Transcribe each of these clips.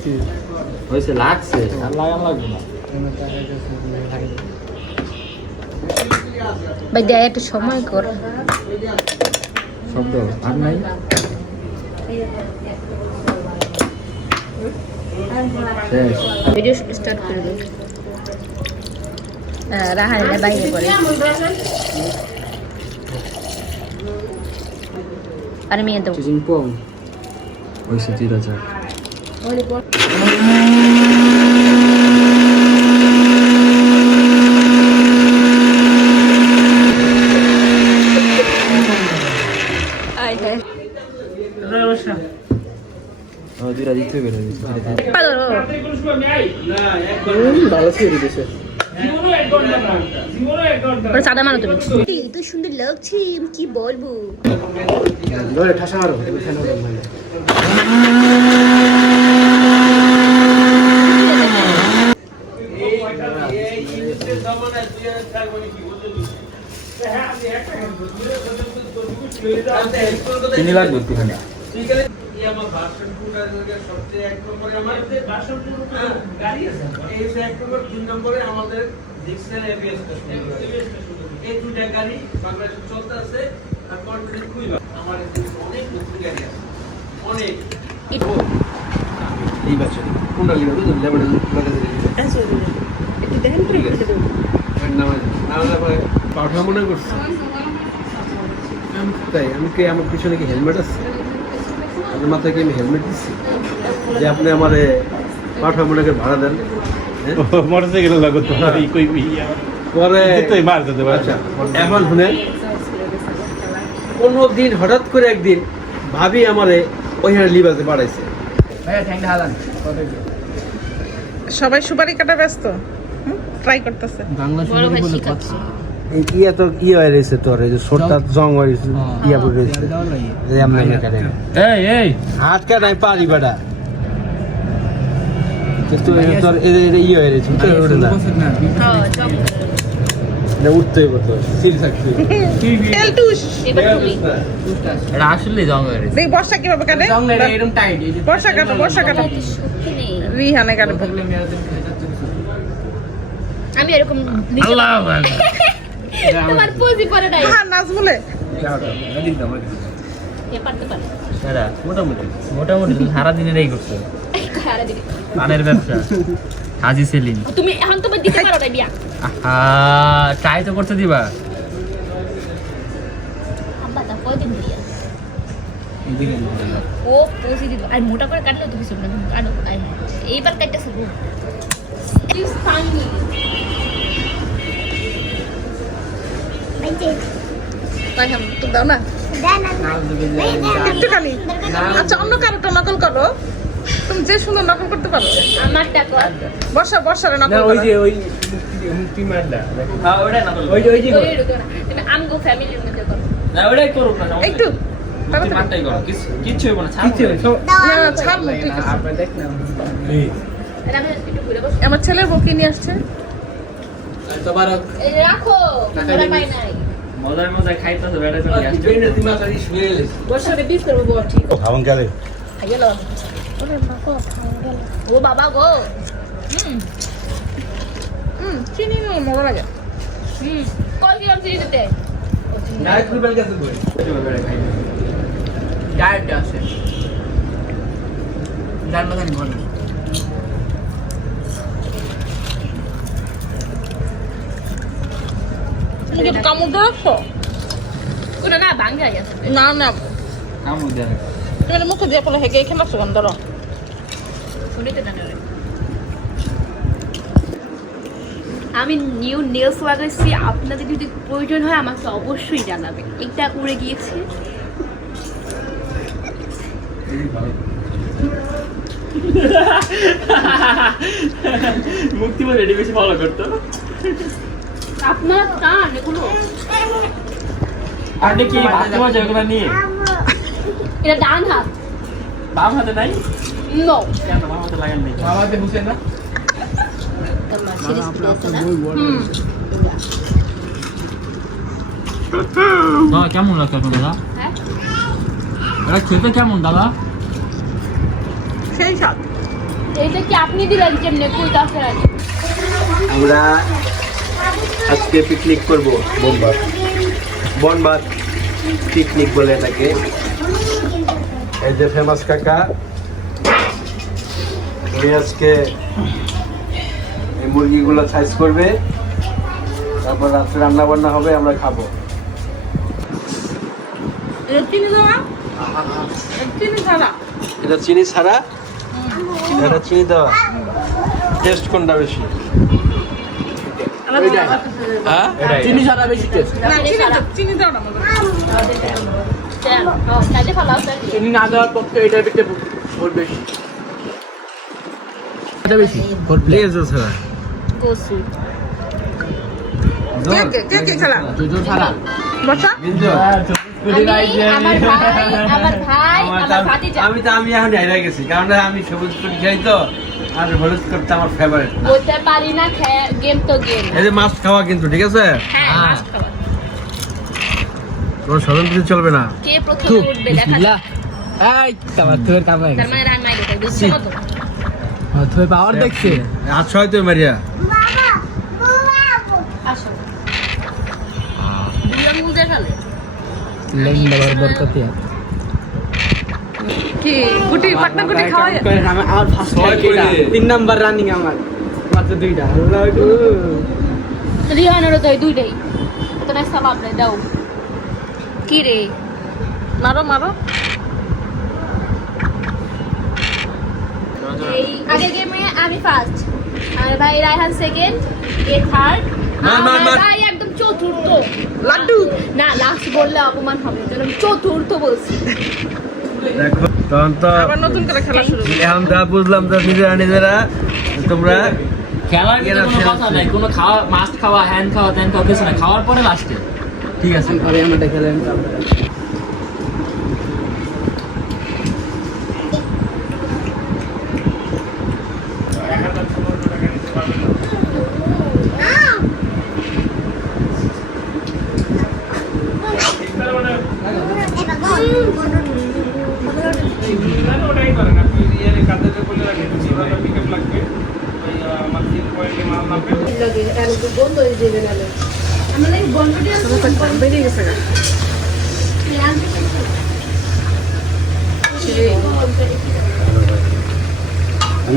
লাগছে। হয়েছে লাগছে? আর লাগান লাগবে না। ভাই দেয় একটু সময় কর। শব্দ আর নাই? ভিডিও স্টার্ট করে বাইরে আরে মেয়ে তো চিচিং পং। চা হ্যাঁ জিরা দিতে বের হয়ে গেছে ভালো ছিল দিতেছে সাদা মানো তুমি। তুই সুন্দর লাগছি কি বলব? ঠাসা মারো এবার ফ্যান হবে মানে চিনি লাগবে একটুখানি এই দুটা গাড়ি বাংলাদেশে চলতে আছে আর কন্টিনিউ খুইবা আমার অনেক নতুন গাড়ি আছে। অনেক। এই বাচ্চা কোনটা লিখে? লেবারে একটু দেখেন করে পাঠা মনে করছি। তাই আমি কি আমার পিছনে কি হেলমেট আছে? আপনার মাথায় কি আমি হেলমেট দিচ্ছি যে আপনি আমার পাঠা মনে করে ভাড়া দেন হ্যাঁ? মোটরসাইকেল লাগত পরে মার যেতে পারে। আচ্ছা এখন শুনেন। কোনো দিন হঠাৎ করে একদিন ভাবি আমারে ওইখানে লিবাসে বাড়াইছে সবাই সুপারি কাটা ব্যস্ত? ট্রাই করতেছে। বাংলা বড় ভাই শিখাচ্ছে। ইয়া তো ইয়ে হয়ে রয়েছে তোর এই যে ছোটটা জং হয়ে রয়েছে ইয়া পড়ে রয়েছে। যে আমরা এনে কাটে এই এই। হাত কাট পারি বেটা। তোর এই এই যে ইয়ে হয়ে রয়েছে উঠে ওঠে না। এটা উঠতে হইব তো সিল থাকতে এলটুস এবার তুমি। এটা আসলে জং হয়ে গেছে দেখ বর্ষা কীভাবে কাটে? বর্ষা কাটো বর্ষা কাটো। সত্যি নেই। রিহানে কাটে। আমি এরকম আল্লাহ তোমার পুঁজি পরে নাই। হ্যাঁ নাজমুলে এ পারতে পারে। সেটা মোটামুটি মোটামুটি তুমি সারাদিনের এই করছ। পানের ব্যবসা হাজি সেলিম। তুমি এখন তো দিতে পারো না বিয়া? আহা ট্রাই তো করতে দিবা। আব্বা তা কয়দিন দিয়া? ও পুঁজি দিল। আর মোটা করে কাটলে তো কিছু না কাটো এইবার কাটতেছে গো প্লিজ ফাইনি তাই হাম তো দাও না একটুখানি আচ্ছা অন্য কারোটা নকল করো তুমি যে সুন্দর নকল করতে পারো আমার টাকা বর্ষা বর্ষারে নকল ওই যে ওই তুই মারলা হ্যাঁ ওটাই না ওই যে ওই যে না তুমি আমগো ফ্যামিলির মধ্যে করো না ওটাই করুক না একটু। তুমি। মারটাই করো কিছু কিচ্ছু হইব না ছাড়ো না। না ছাড়বো ঠিক আছে আর আমি একটু ঘুরে আমার ছেলের বউ কি নিয়ে আসছে। এই রাখো পাই নাই। মজায় মজায় খাইতেছে বেটা চলে আসছে। বর্ষারে বিষ করব বল ঠিক। খাওয়ান গেলে। খাইয়ে লো ও বাবা গো। হুম। হুম চিনি মজা লাগে। হুম। কল চিনি দিতে? তুমি কি কামড় না গেছে। না না। কামড় দেয় তুমি মুখে দিয়ে পড়ে হেগে এখানে রাখছো কেন? ধরো। শুনিতে না না আমি নিউ নেলস লাগাইছি আপনাদের যদি প্রয়োজন হয় আমাকে অবশ্যই জানাবেন এটা উড়ে গিয়েছে। মুক্তি বলে এটি বেশি ফলো করতো। আপনার কান এগুলো। আপনি কি ভাবতে পারছ এগুলো নিয়ে? এটা ডান হাত। বাম হাতে নাই? নো কেন বাম হাতে লাগান নাই? হুম। দাদা কেমন লাগছে আপনার দাদা? হ্যাঁ? এটা খেতে কেমন দাদা? সেই এটা কি আপনি দিলেন যেমনি কইতাছে আগে? আমরা আজকে পিকনিক করব। বোমবাত বনবাত পিকনিক বলে এটাকে। এই যে ফেমাস কাকা উনি আজকে এই মুরগিগুলো সাইজ করবে। তারপর রাত্রে রান্না বান্না হবে আমরা খাব। এটা চিনি ছাড়া। এটা চিনি দেওয়া টেস্ট কোনটা বেশি? হ্যাঁ? চিনি ছাড়া বেশি টেস্ট চিনি দাও, না মজা দেন ও কাজে ভালো আছে চিনি না দেওয়ার পক্ষে এটার ভিতরে ভোট বেশি। এটা বেশি লেজও ছাড়া গোসু কে কে কে কে খেলা দুটো ছাড়া। বসা। আমি তো আমি এখন হারিয়ে গেছি কারণ আমি সবুজ ফুড খাই তো। আর হলুদ করতে আমার ফেভারিট বলতে পারি না গেম তো গেম এই যে মাছ খাওয়া কিন্তু ঠিক আছে? হ্যাঁ মাছ খাওয়া। কোনো স্মরণ কিছু চলবে না। কে প্রথমে উঠবে দেখা এই তোমার তোর কাম হয়ে তার মানে বুঝছ তো? তোর পাওয়ার দেখছে। আচ্ছা হয়তো মারিয়া। আসো। লেন দেওয়ার বরকতে কি গুটি পাটনা গুটি খাওয়াই। আমার ফার্স্ট তিন নাম্বার রানিং আমার। মাত্র দুইটা। আল্লাহ রিহানেরও দুইটাই। তো না সাবাব রে দাও। কি রে? মারো মারো। এই আগে গেমে আমি ফার্স্ট আর ভাই রায়হান সেকেন্ড এ থার্ড মার, মার, আমার ভাই একদম চতুর্থ। লাড্ডু। না লাস্ট বললে অপমান হবে। যেন আমি চতুর্থ বলছি। তখন তো আবার নতুন করে খেলা শুরু এখন যা বুঝলাম তো নিজেরা নিজেরা তোমরা খেলার কোনো কথা নাই। কোনো খাওয়া মাস্ট খাওয়া হ্যান খাওয়া ত্যান খাওয়া কিছু না খাওয়ার পরে লাস্টে ঠিক আছে। পরে আমরা খেলেন আমাদের বন্ধুটি বেরিয়ে গেছে গা। আমি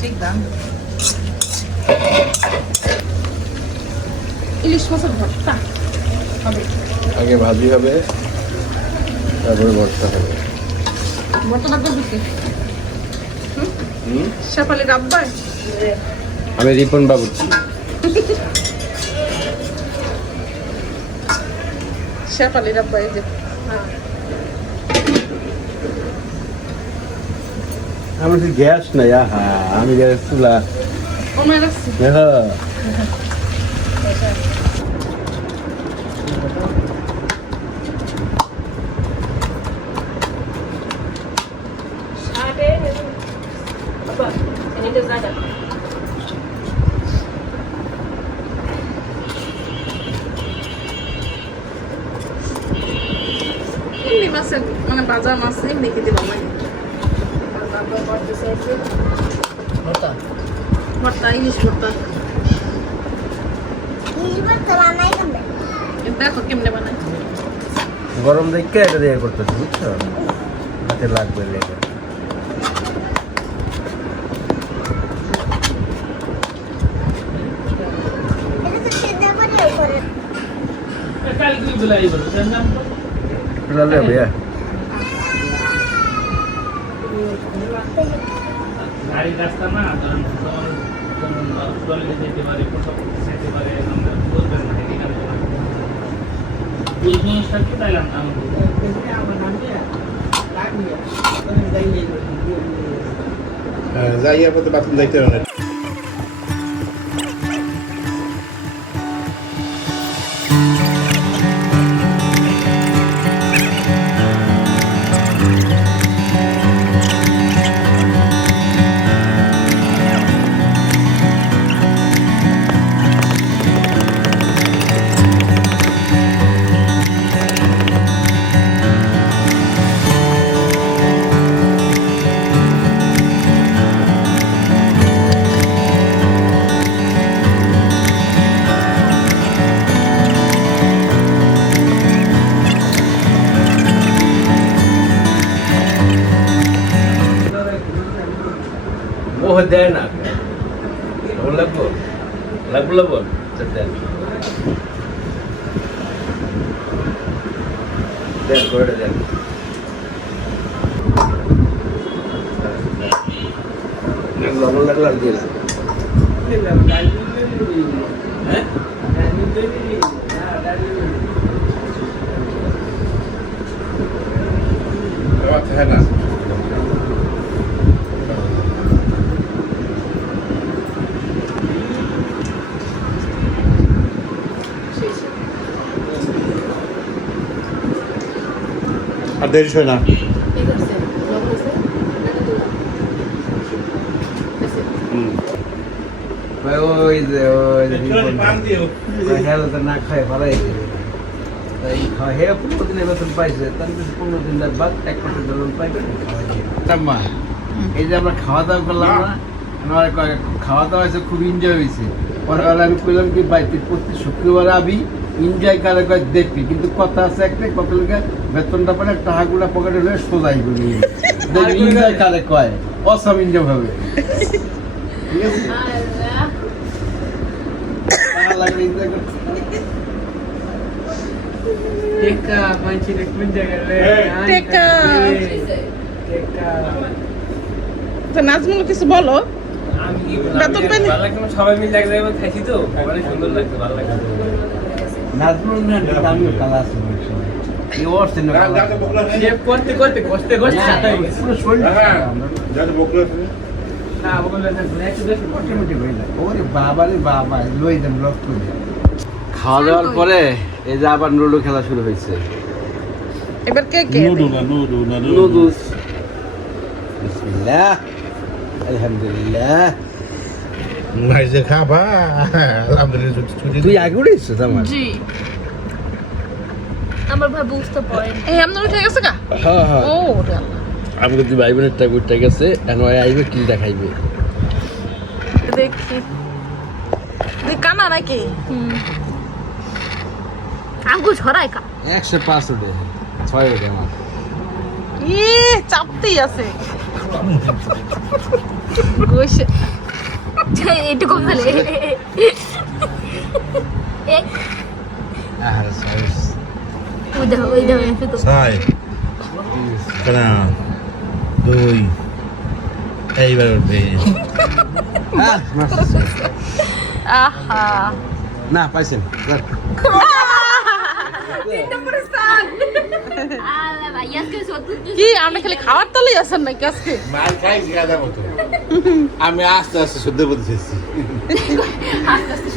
ঠিক দাম। ইলিশ মাছের ভর্তা। হবে। আগে ভাজি হবে তারপরে ভর্তা হবে। ভর্তা লাগবে ঢুকে শেফালি রাব্বাই আমি রিপন বাবু। শেফালি রাব্বাই এই যে। আমার তো গ্যাস নাই আহা আমি গ্যাস চুলা। মানে বাজার মাছ এমনি খেতে ভালো লাগে ভর্তা ইলিশ ভর্তা দেখো কেমনে বানায় গরম দেখে এটা দিয়ে করতেছি বুঝছ হাতে লাগবে লেগে চলে ভাইয়া গাড়ি রাস্তা না ধরেন টয়লেটে যেতে পারে কোথাও যেতে পারে আমরা বলবেন না এদিকে। ওই জিনিসটা কি তাইলাম না আমাকে যাই আপনাদের বাথরুম যাইতে হবে দেয় না। লবণ লাগবো? লাগবো লবণ? আচ্ছা, দেন। দেন করে দেন। লবণ লাগলে আর দিয়ে। হ্যাঁ? হ্যাঁ না। দেরি হয় না। ওই যে ওই যে ভাই তো না খায় ভালাই খাওয়া হে পনেরো দিনের বেতন পাইছে। তার কাছে পনেরো দিনের বাদ এক মাসের বেতন পাইবে খাওয়াই এই যে আমরা খাওয়া দাওয়া করলাম না আমার খাওয়া দাওয়া হয়েছে খুব এনজয় হয়েছে। পরে আমি কইলাম কি ভাই তুই প্রতি শুক্রবার আবি এনজয় করে দেখবি। কিন্তু কথা আছে একটা কত বেতনটা পরে টাকাগুলা পকেটে সোজাই করি এনজয় কয়? ঠিক আছে? টাকা। টেকা তো নাজমুল কিছু বলো? বেতন সবাই মিলে এক জায়গায় খাইছি তো। মানে সুন্দর লাগছে ভালো লাগছে নাজমুল না কালা করতে কষ্টে কষ্টে পুরো শরীর। খাওয়া দাওয়ার পরে এই যে আবার নুডু খেলা শুরু হয়েছে। এবার কে কে নুডু না নুডু না নুডলস। বিসমিল্লাহ। আলহামদুলিল্লাহ। ভাই খাবা। আলহামদুলিল্লাহ ছুটি ছুটি। তুই আগে উঠেছিস আমার? জি। আমার ভাই বুঝতে পারেন এই আপনার উঠে গেছে গা? হ্যাঁ হ্যাঁ। ও আল্লাহ। আমি কিন্তু ভাই বোনের টাইপ উঠতে গেছে এখন ওই আইবে কি দেখাইবে। দেখি। তুই কানা নাকি? আঙ্গুল ছড়াই কা। একশো পাঁচ উঠে ছয় উঠে আমার। ই চাপতেই আছে। একটু কম ফেলে আহারে ছয় ওই দেখো ওই দেখো একটু তো ছয় কেনা দুই এইবার উঠবে। আহা না পাইছেন কি আপনি খালি খাওয়ার তলেই আছেন নাকি আজকে আমি আস্তে আস্তে শুদ্ধ বলতেছি আস্তে আস্তে